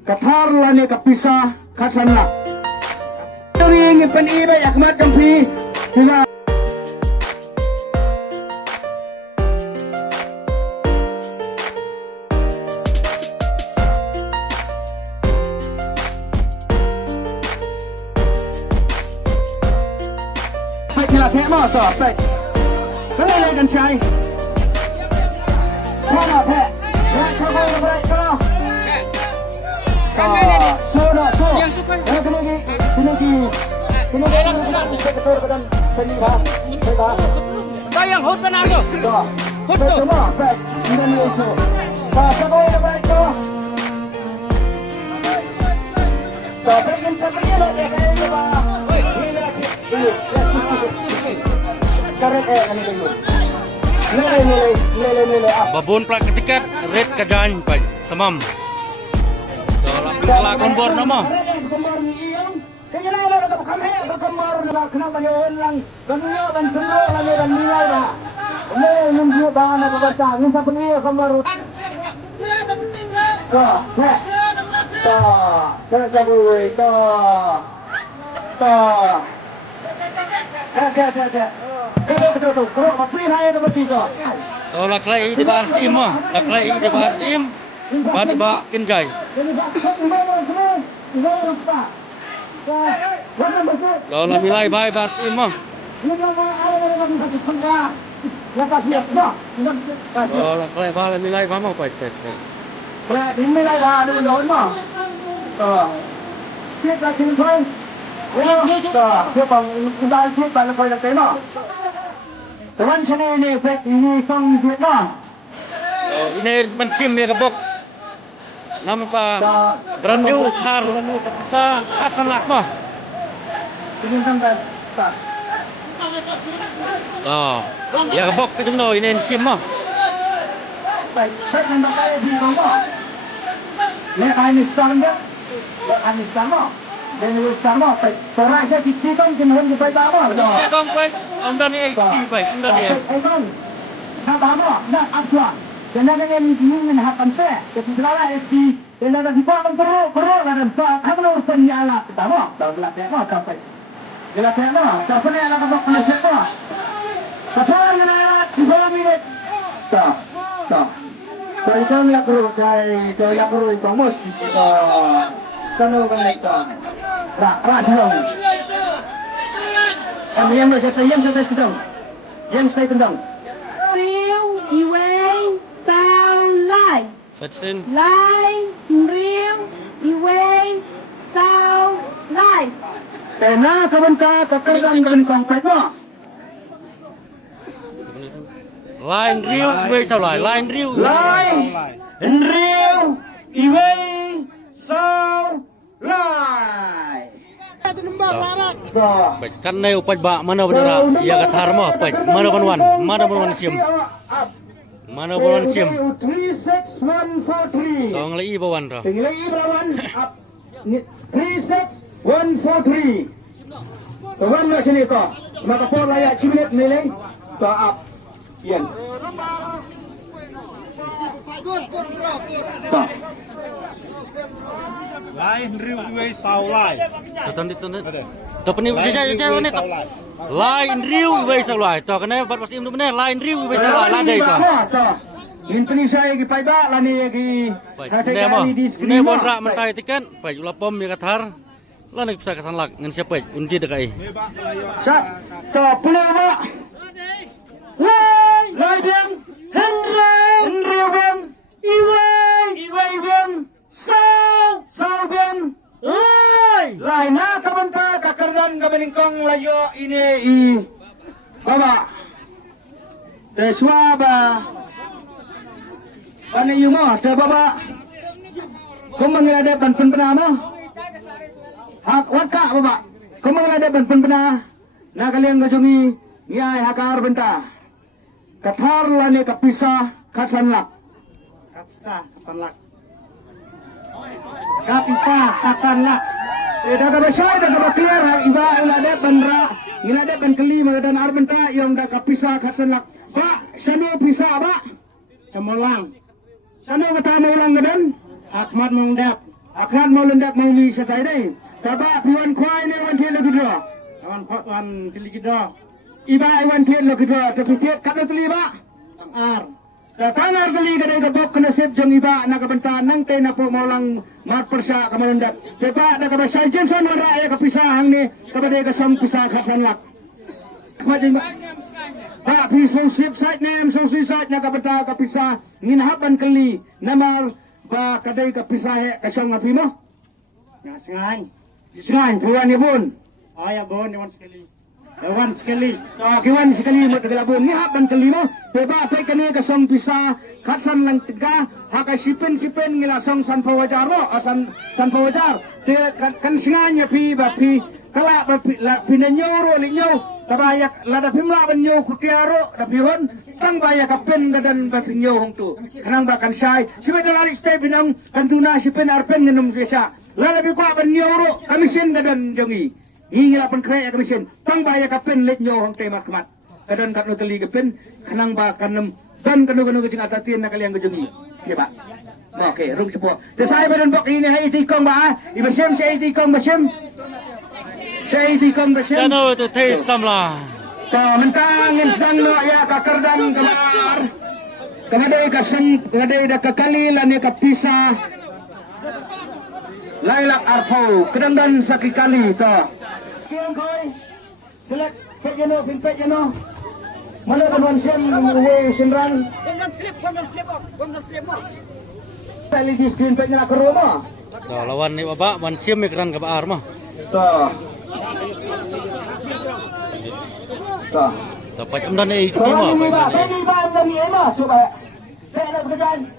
Kathar lani kapisah kasanla. Ring peniba yakmat kampi sila. Baik nila tema so baik. Kalian kan cai. Mana pe? Yang coba mereka. Yang suka. Yang hot benar tu. Hot tu. Babon plat ketikat red kajan pai tamam. Kalau pila kompor nama. Tolak lagi di bar sim mah, lak lagi di bar sim, bati ba kinjai. Kalau nilai baik bar sim mah. Tolak lagi bal nilai mama pai tet. Nilai ba ada doon mah. Kita simpan. Siapa undang siapa nak kau nak tema? Teman sini ini fake ini song Vietnam. Ini mensim ya kebok. Nama Pak Brandu Har sa akan lakmah. Ini sampai tak. Ya kebok kita no ini sim mah. Baik, saya nak kaya di rumah. Lepas ini standar, lepas ini sama. Dan lu sama, orang saya dikitakan jenuh di baik apa? Saya komplek, anda ni baik, anda dia. Emang, nak apa? Nak apa? Jangan dengan mungkin hakan saya. Jadi selalu SD, dan ada di bawah perlu dan kamu harus nyala. Pertama, tahu lah tema sampai. Jelas tema, siapa ni anak apa punya siapa? Siapa yang nak di bawah minit? Tak. Saya kami nak perlu, saya perlu promosi. Kalau mereka. Rak dong. Yang saya tendang. Yang saya tendang. Riu, iway, sao, lai. Fatsin. Lai, riu, iway, sao, lai. Pena sebentar kekerjaan dengan konkret mah. Line riu, iway sao lai, line riu. Iway, sao, lai. Baik, kan nai upat ba mana benar ya kathar mah baik mana banwan sim 36143 tong lai bawan ra Lagi berawan 36143 Kawan nak sini kau maka por layak cimet nilai kau up yen Lain riu iway sao lai. Tonton to pani jaja ni to lain riu iway sao lai to kana bat pasim tu benar lain riu iway sao lai ladai to Intri saya gi pai ba lani gi ne mo ne bon ra mentai tikan pai ula pom ya kathar la nek bisa kasan lak ngan siapa unji dekai Sat to pula ba Lai biang Henry ben Iway ben Sao ben Lai na kabanta kakardan kabalingkong layo ini Baba Teswa ba Ano yung mo? Te baba Kung mangyada panpun pena mo Wat ka baba Kung mangyada panpun pena Nakaliang gajungi Ngiyay hakar benta Kathar lani kapisa kasanlak Kapisa kasanlak Kapisa kasanlak Dah besar dah clear iba ilade bandra ilade ban kelima dan arbenta yang dah kapisa kasanlak Pak sano pisa ba Samolang Sano kata maulang gadan Ahmad mongdak akan mau lendak mau ni setai dai. Tabak piwan kuai ni wan tian lo kedua. Wan tili kedua. Iba wan tian lo kedua. Tapi tiap kata tuli ba. Ar. Tangar tuli kadai kabok kena sep jeng iba nak bentar nang teh nak maulang mat persa kamu lendak. Cepat nak kabasai Jameson wan raya kepisah hang ni kepada kesam pisah khasan lak. Kepada Pak pisau sip side nem so side nak bentar kepisah ngin haban keli nama ba kadai kepisah he kasang api mo. Ya sengai. Sengai tuan ni pun. Ayah bon ni wan sekali. Wan sekali. Kiwan sekali mo tagalabon ni haban keli mo. Beba pay kani kasang pisah khasan lang tiga haka sipen ngilasong san pawajar mo san pawajar. Te kan sengai nya pi ba pi kala ba la pinanyoro linyo tabayak lada pimla banyo kutiaro da pihon tang baya kapen gadan ba pinyo hong tu kanang ba kan sai sibe dalari stay binang kan tuna sipen arpen ngenum desa lada bi kwa banyoro kamisin gadan jongi hingila pen kre kamisin tang baya kapen let nyo hong te mat kemat gadan kan uteli kapen kanang ba kanem dan kanu kecing atatin nak kalian kejongi ya pak. Oke, rung sepo. Desai badan bok ini hai tikong ba? Ibasem sei tikong basem. Sei tikong basem. Sano tu teh samla. Kau mentangin sang no ya kakardang kemar. Kemadai kaseng, kemadai dah kekali lani kapisa. Lailak arpo, kedangdan sakit kali to. Kian koi, selek pejeno, pejeno. Mana kawan sem, we senran. Komdam slip. Tali di screen pejena ke rumah. To lawan ni baba wan sim mikran ka baar mah. To. To pacam dan ei ki mah. Ini bahan dari Emma supaya saya nak pekerjaan.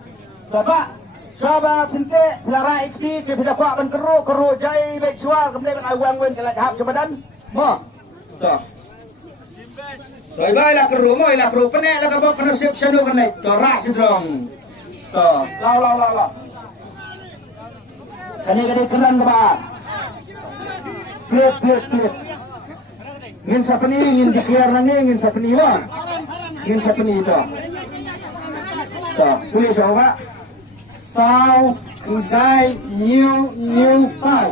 Bapak, coba pinte pelara XP ke bisa kuat ban keru jai baik suar kemudian ban awang wen kelat hap sebadan. Mo. To. Bye lah keru mo ila keru penek lah kabok kena siap sanu kan naik. To rak sidrong. To. Lau. Kani keren ke Pak? Plit. Ngin sapeni ngin dikliar nange ngin sapeni wa. Ngin sapeni itu. Tulis apa? Sau kudai new sau.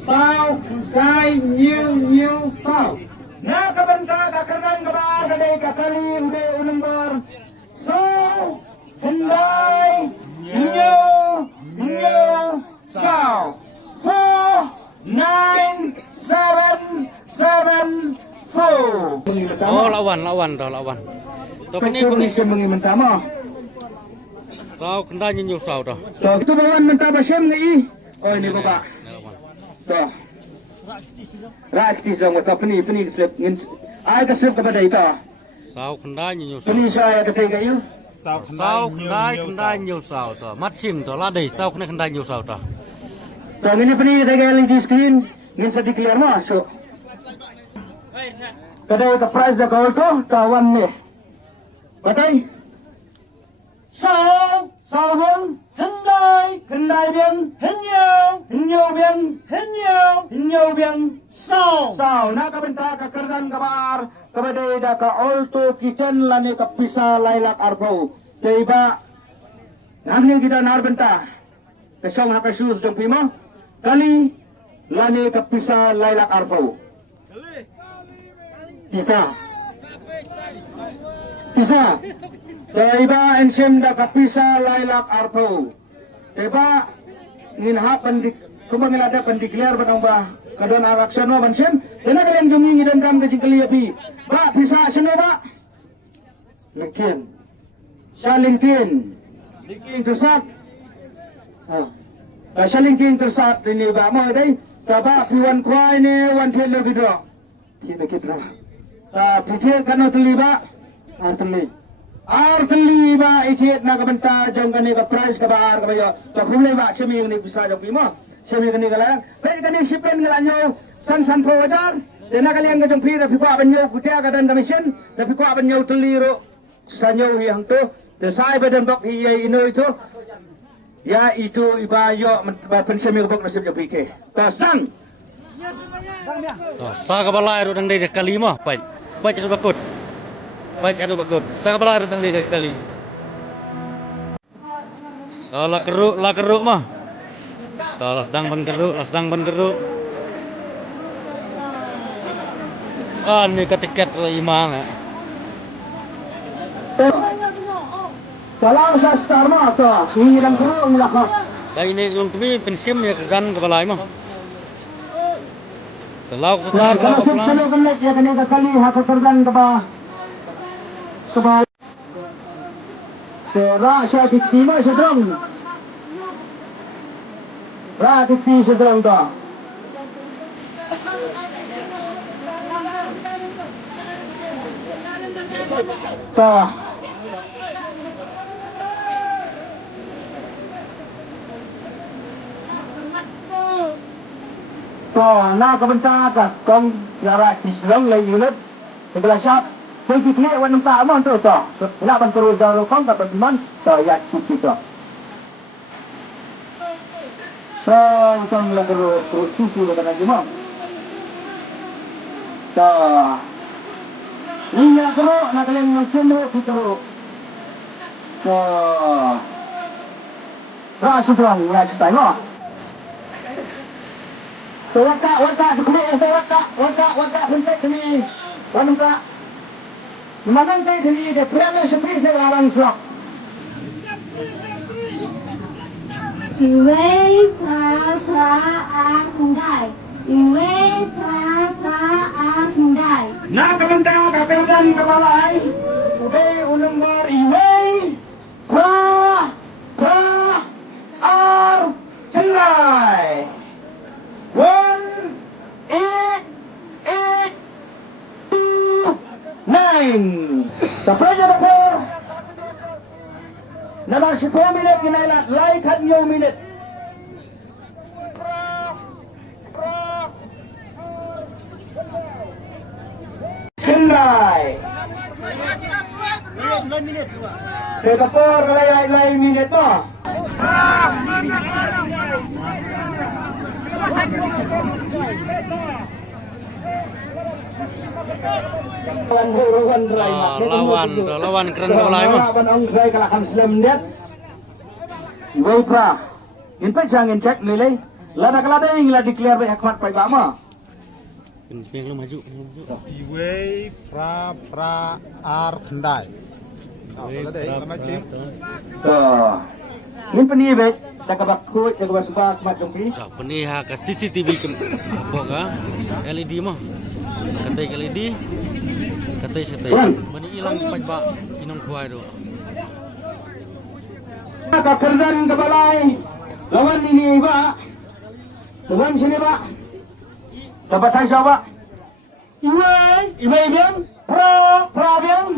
Sau kudai new sau. Nah kabenta keren ke Pak? Kadai kakali udah number. Sau kudai new sau. 49774. Oh lawan. To ini mengi mentama. Sau kenda nyu sau to. To itu bawan mentama sem ngi. Oh ini Bapak. To. Rakti zong to peni slip ngin. Ai ka slip kepada itu. Sau kenda nyu sau. Peni saya ketika you. Sau kenda nyu sau to. Mat sim to la dei sau kenda nyu sau to. To ini peni tegal di screen ngin sa declare masuk. Kadai ka price dah kau tu kawan ni. Kadai. Sao hon, kendai biang, henyau biang, sao. Nak kabenta ka kerdan kabar, kabadai dah ka alto kitchen lani ka pisa lailak arbo. Tiba, namni kita nar benta. Kesong hak sus jom pima, kali lani ka pisa lailak arbo. Isa. Tiba ensem dah kapisa lailak arpo. Tiba nginhap pendik kumangin ada pendikliar batang bah kadon arak seno bansem. Kena kalian jungi ngidan kam ke jingkeli api. Ba pisa seno ba. Likin. Salingkin. Likin tersat. Salingkin tersat ini ba mo dai. Taba piwan kuai ni wan thelo bido. Kime kitra. Ta pithe kano teliba. Arteli ba ichet na kabenta jong kani ka price ka baar ka bayo to khumle ba semi ni bisa jong pimo semi kani kala pe kani sipen ngala nyo san po wajar de na kali ang jong pi ra pipa banyo kutia ka dan commission da pipa banyo teliro sanyo yang to de sai badan bok hi ino itu ya itu ibayo ba pen semi bok nasib jong pike to sang to sa ka balai ro dang dei kali mah pai itu bakut. Baik aduh bagus. Sangat belar tentang dia kali. Oh la keruk mah. sedang bergeruk. Ah, ini ke tiket imang ya. Salam sastarma to, ini dan guru ngelakak. Ini yung kami pensim ya kan kepala imang. Kalau Kalau sebelum kemudian ya kena kali hak terdan ke Rasa diterima sedang. Rasa sedang to. Na kebentar ka kong yara tisrong lay unit segala syap pergi kini wan nampak amon tu to nak ban terus dah kong dapat man to ya cici to so kong la terus cici la kana jema to ini aku nak kalian mesin itu to rasa terang ya kita no waka sini wanita mana nanti de priame surprise larang flok Iwe sa andai. Iwe sa andai. nak kementar kapedan kepalai ube unumbar iwe ar cenai 1, 8, 2, 9. Sampai jam berapa? Nama 10 minit kinailah, lain kan yo minit. Kendai. Kekapor lain minit tu. lawan keren kepala imang. Lawan ongkrai kalahkan Islam dia. Iwai Inpai jangan cek nilai. Lada kelada yang lah declare oleh Hikmat Pai Bama. Yang lu maju. Iwei pra ar kendai. Ini penibet. Cakap kuat, cakap sebab macam ni. Tak pernah ke CCTV apa kah? LED mah. Katai LED. Katai setai. Bani hilang empat bak kinong kuai tu. Kekerdan kebalai. Lawan ini pak. Lawan sini pak. Dapat saya jawab. Iwai biang. Pra biang.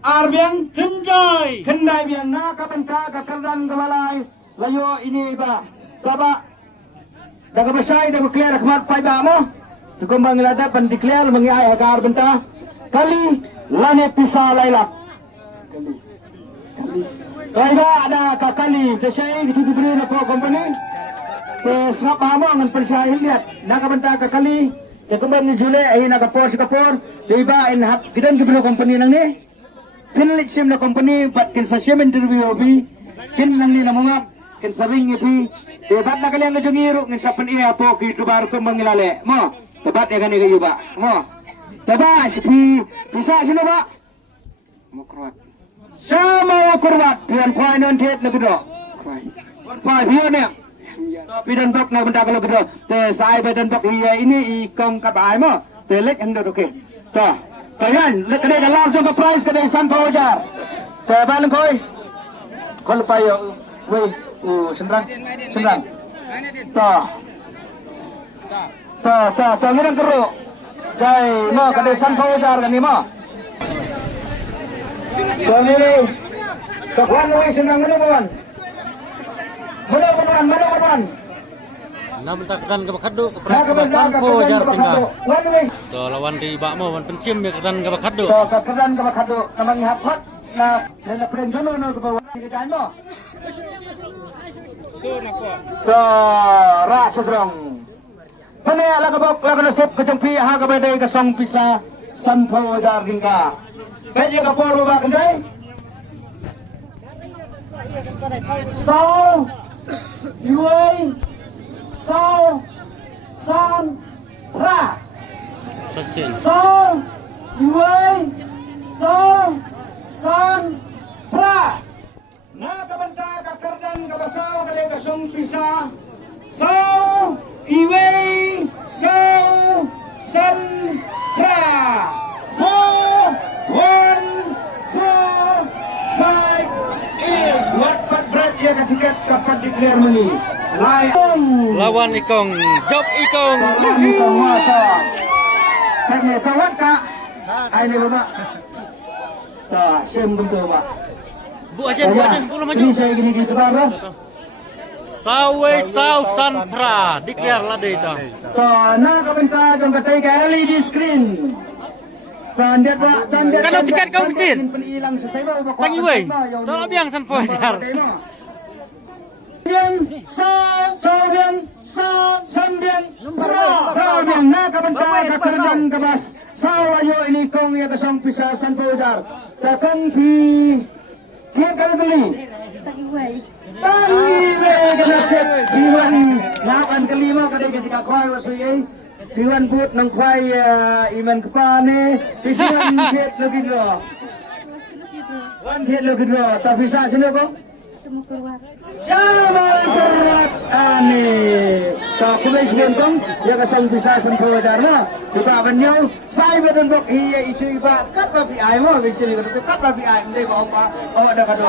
Ar biang. Kendai biang. Nak kebentar kekerdan kebalai. Layo ini pak. Bapak. Dah kebesai dah declare Hikmat Pai Bama. Dikumbang lada pan declare mengiai agar bentah. Kali lane pisah lailak. Kaya ada kakali, desai itu diberi apa company. Sebab Bama dengan persyaratan lihat. Nak kebentar kakali. Dikumbang ni Julai ahi nak kapor. Tiba in hak kidan diberi company nang ni. Pinilit sim na company bat kin sa sim interview obi. Kin nang ni namungap. Kin sabing ipi. Debat na kalian ngejungiru ng sa paniya po kito baru ko mangilale. Mo, debat ya kani kayo ba? Mo. Debat si bisa sino ba? Mo kurwat. Sama kurwat pian kwai non tet na kudo. Kwai pian ne. Pidan bok na benda kalau kudo. Te sai badan bok iya ini ikong kabai mo. Te lek hando oke. To. Kalian lek kene langsung ke prize kene Santo Ojar. Te balang koi. Kol payo. Wei. Senang. Toh, ngiran keruk. Jai, mo kada Santo Ojar kan ni mo. Toh ni. Kawan wei senang mana kawan? Mana. Nah bentakkan ke bakadu ke pres ke Santo Ojar tinggal. Toh lawan di bakmo wan pensim ya kedan ke bakadu. Toh kedan ke bakadu namanya hapat. Nah, nak pren jono no ke bawah di kan mo. So, rasa strong. Panaya lagabok laganasip kejengpi ha kabadai kasong pisa Santo Ojar hingga. Kaya kapor ba kanday? Sao Yui Sao San Pra Sachin. Sao Yui Sao San Pra Nakabanta kakardan kabasaw kalikasong pisa Sao Yui Sao San Pra 4 1 4 5 buat pat berat ia ketika kapan declare mengi Lawan Ikong, Job Ikong. Saya kawat kak. Ini bapak. Tuh, sem bentuk pak. Bu aja, belum maju. Ini saya gini sebentar. Sawe Sau Sanpra, declare lah deh itu. Tuh, nah kapan jom katai ke LED screen. Sandet pak, sandet. Kalau tiket kau kecil. Tangi wei, tolong biang san pojar. Biang, sambiang, biang, nah kapan kakardan kabas. Sawayo ini kong ya kasang pisah san pojar. Takkan pi, tiap kali beli. Tangi wei kena set diwan, lapan kelima kadai kasih kuai wasui. Diwan put nang kuai iman kepane, diwan set lebih dulu. Wan set lebih dulu, tapi sah sini kok. Sama berat aneh. Tak boleh sebentong, dia kasang bisa sempurna na. Kita benyau, saya berdendok iya itu iba kat tapi ayam, bisa ni kat tapi ayam deh kau apa, awak dah kata.